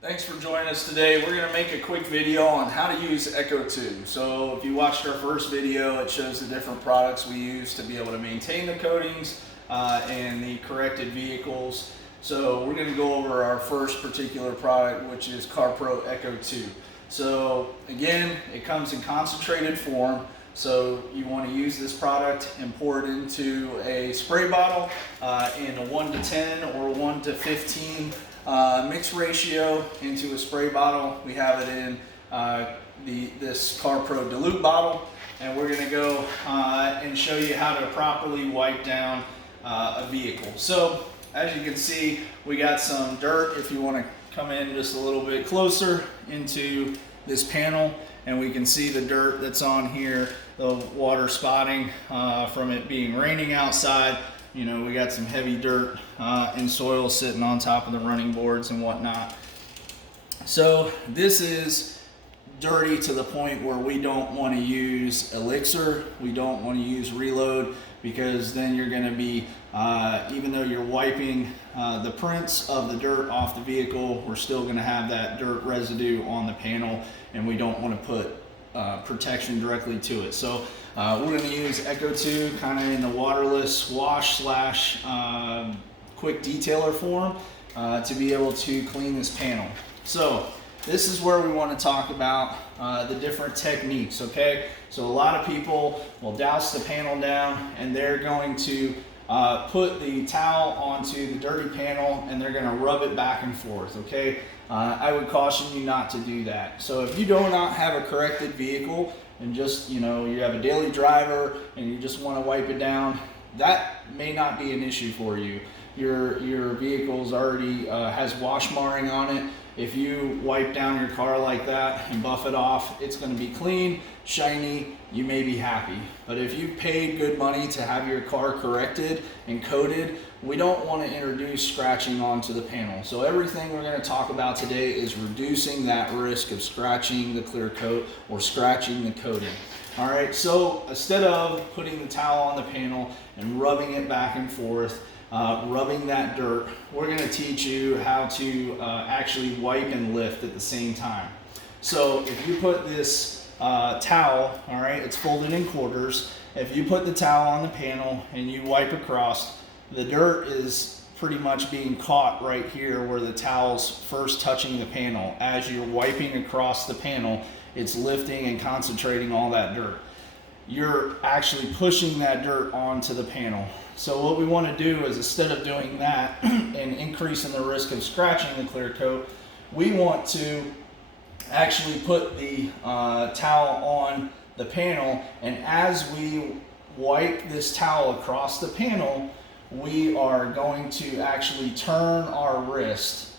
Thanks for joining us today. We're going to make a quick video on how to use Echo2. So if you watched our first video, it shows the different products we use to be able to maintain the coatings and the corrected vehicles. So we're going to go over our first particular product, which is CarPro Echo2. So again, it comes in concentrated form. So you want to use this product and pour it into a spray bottle in a 1:10 or 1:15 mix ratio into a spray bottle. We have it in this CarPro dilute bottle, and we're going to go and show you how to properly wipe down a vehicle. So as you can see, we got some dirt. If you want to come in just a little bit closer into this panel, and we can see the dirt that's on here, the water spotting from it being raining outside. You know, we got some heavy dirt and soil sitting on top of the running boards and whatnot. So this is dirty to the point where we don't want to use elixir, we don't want to use reload, because then you're going to be, even though you're wiping the prints of the dirt off the vehicle, we're still going to have that dirt residue on the panel, and we don't want to put protection directly to it. So we're going to use Echo2 kind of in the waterless wash slash quick detailer form to be able to clean this panel. So this is where we want to talk about the different techniques, okay? So a lot of people will douse the panel down, and they're going to put the towel onto the dirty panel, and they're going to rub it back and forth, okay? I would caution you not to do that. So if you do not have a corrected vehicle and just, you know, you have a daily driver and you just want to wipe it down, that may not be an issue for you. Your vehicle's already has wash marring on it. If you wipe down your car like that and buff it off, it's going to be clean, shiny, you may be happy. But if you paid good money to have your car corrected and coated, we don't want to introduce scratching onto the panel. So everything we're going to talk about today is reducing that risk of scratching the clear coat or scratching the coating. All right, so instead of putting the towel on the panel and rubbing it back and forth, rubbing that dirt, we're going to teach you how to actually wipe and lift at the same time. So if you put this towel, all right, it's folded in quarters. If you put the towel on the panel and you wipe across, the dirt is pretty much being caught right here where the towel's first touching the panel. As you're wiping across the panel, it's lifting and concentrating all that dirt. You're actually pushing that dirt onto the panel. So what we want to do is, instead of doing that and increasing the risk of scratching the clear coat, we want to actually put the towel on the panel, and as we wipe this towel across the panel, we are going to actually turn our wrist,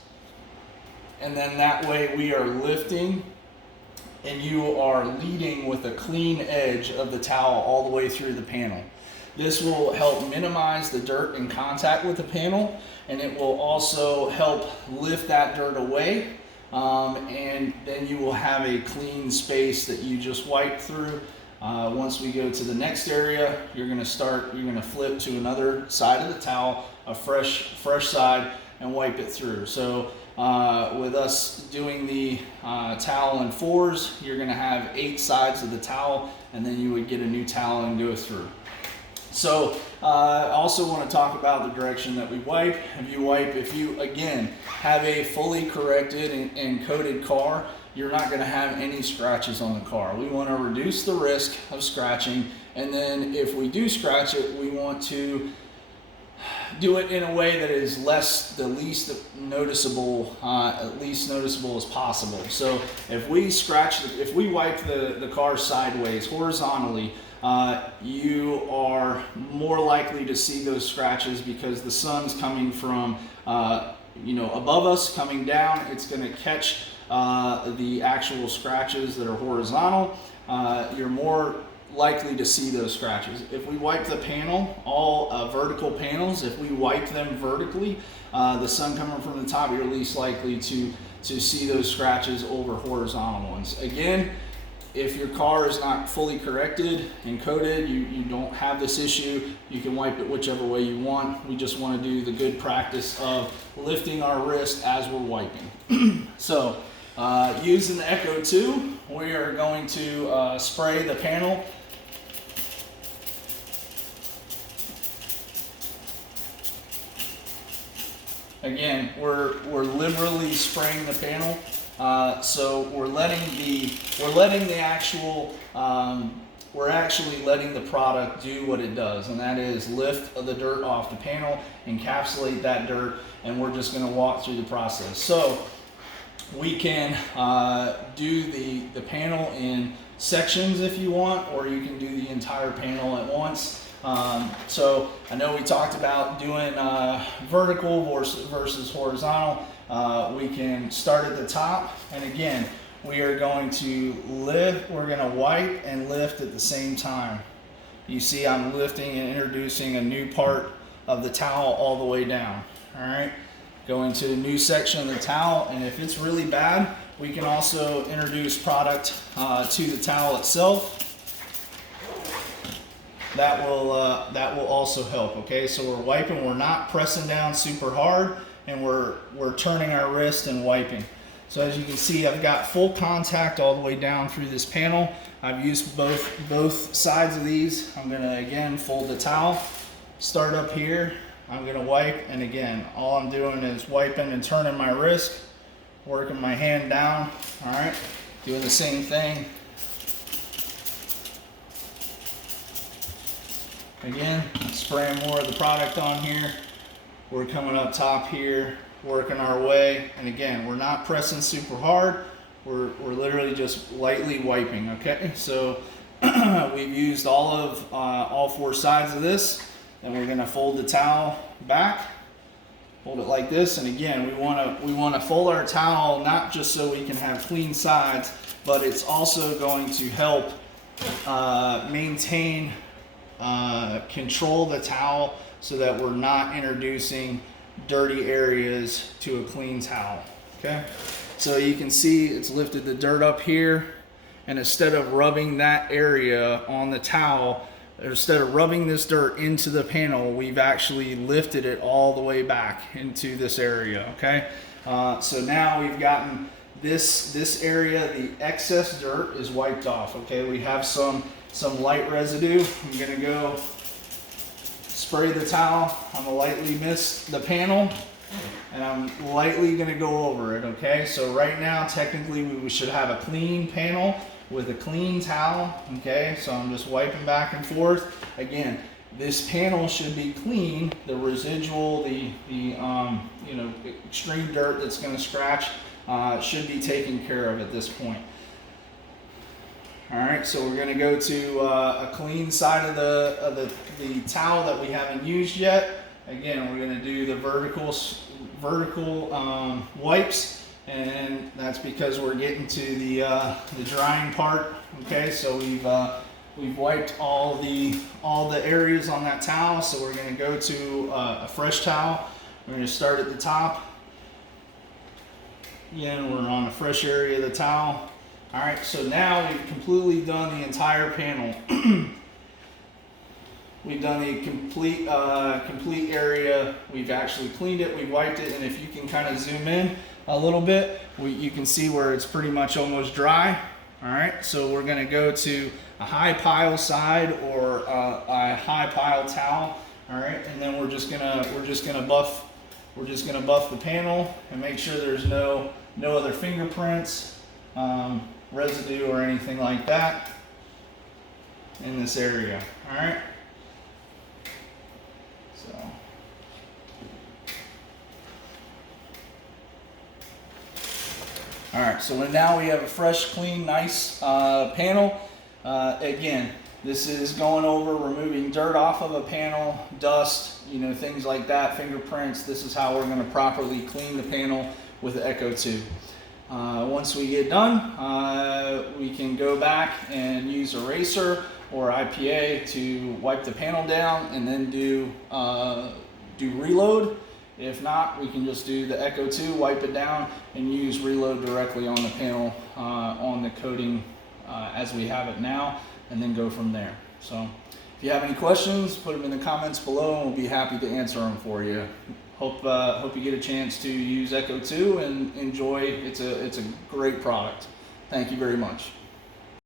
and then that way we are lifting and you are leading with a clean edge of the towel all the way through the panel. This will help minimize the dirt in contact with the panel, and it will also help lift that dirt away, and then you will have a clean space that you just wipe through. Once we go to the next area, you're going to flip to another side of the towel, a fresh side, and wipe it through. So with us doing the towel in fours, you're going to have 8 sides of the towel, and then you would get a new towel and go through. So I also want to talk about the direction that we wipe. If you again have a fully corrected and coated car, you're not going to have any scratches on the car. We want to reduce the risk of scratching, and then if we do scratch it, we want to do it in a way that is the least noticeable as possible. So if we wipe the car sideways, horizontally, you are more likely to see those scratches because the sun's coming from above us, coming down. It's going to catch the actual scratches that are horizontal. You're more likely to see those scratches. If we wipe the panel, all vertical panels, if we wipe them vertically, the sun coming from the top, you're least likely to see those scratches over horizontal ones. Again, if your car is not fully corrected and coated, you don't have this issue, you can wipe it whichever way you want. We just want to do the good practice of lifting our wrist as we're wiping. So using the Echo2, we are going to spray the panel. Again, we're liberally spraying the panel, so we're actually letting the product do what it does, and that is lift the dirt off the panel, encapsulate that dirt, and we're just going to walk through the process. So we can do the panel in sections if you want, or you can do the entire panel at once. So I know we talked about doing vertical versus horizontal. We can start at the top, and again, we are going to lift, we're going to wipe and lift at the same time. You see I'm lifting and introducing a new part of the towel all the way down. All right, go into a new section of the towel, and if it's really bad, we can also introduce product to the towel itself. That will also help. Okay, so we're wiping, we're not pressing down super hard, and we're turning our wrist and wiping. So as you can see, I've got full contact all the way down through this panel. I've used both sides of these. I'm gonna again fold the towel, start up here, I'm gonna wipe, and again, all I'm doing is wiping and turning my wrist, working my hand down. All right, doing the same thing. Again, spraying more of the product on here. We're coming up top here, working our way, and again, we're not pressing super hard. We're literally just lightly wiping. Okay, so we've used all four sides of this, and we're going to fold the towel back, hold it like this, and again, we want to fold our towel not just so we can have clean sides, but it's also going to help maintain. Control the towel so that we're not introducing dirty areas to a clean towel. Okay, so you can see it's lifted the dirt up here, and instead of rubbing that area on the towel, instead of rubbing this dirt into the panel, we've actually lifted it all the way back into this area. Okay, so now we've gotten this area, the excess dirt is wiped off. Okay, we have some light residue. I'm gonna go spray the towel. I'm gonna lightly mist the panel, and I'm lightly gonna go over it. Okay, so right now technically we should have a clean panel with a clean towel. Okay, so I'm just wiping back and forth. Again, this panel should be clean. The residual, the extreme dirt that's gonna scratch should be taken care of at this point. All right, so we're gonna go to a clean side of the towel that we haven't used yet. Again, we're gonna do the vertical wipes, and that's because we're getting to the drying part. Okay, so we've wiped all the areas on that towel. So we're gonna go to a fresh towel. We're gonna start at the top. Again, we're on a fresh area of the towel. All right, so now we've completely done the entire panel. We've done the complete area. We've actually cleaned it, we've wiped it, and if you can kind of zoom in a little bit, you can see where it's pretty much almost dry. All right, so we're gonna go to a high pile side or a high pile towel. All right, and then we're just gonna buff the panel and make sure there's no other fingerprints, residue or anything like that in this area. All right, so all right, so now we have a fresh, clean, nice panel. Again, this is going over removing dirt off of a panel, dust, things like that, fingerprints. This is how we're going to properly clean the panel with the Echo2. Once we get done, we can go back and use eraser or IPA to wipe the panel down, and then do reload. If not, we can just do the Echo2, wipe it down, and use reload directly on the panel, on the coating as we have it now, and then go from there. So if you have any questions, put them in the comments below and we'll be happy to answer them for you. Hope you get a chance to use Echo 2 and enjoy. It's a great product. Thank you very much.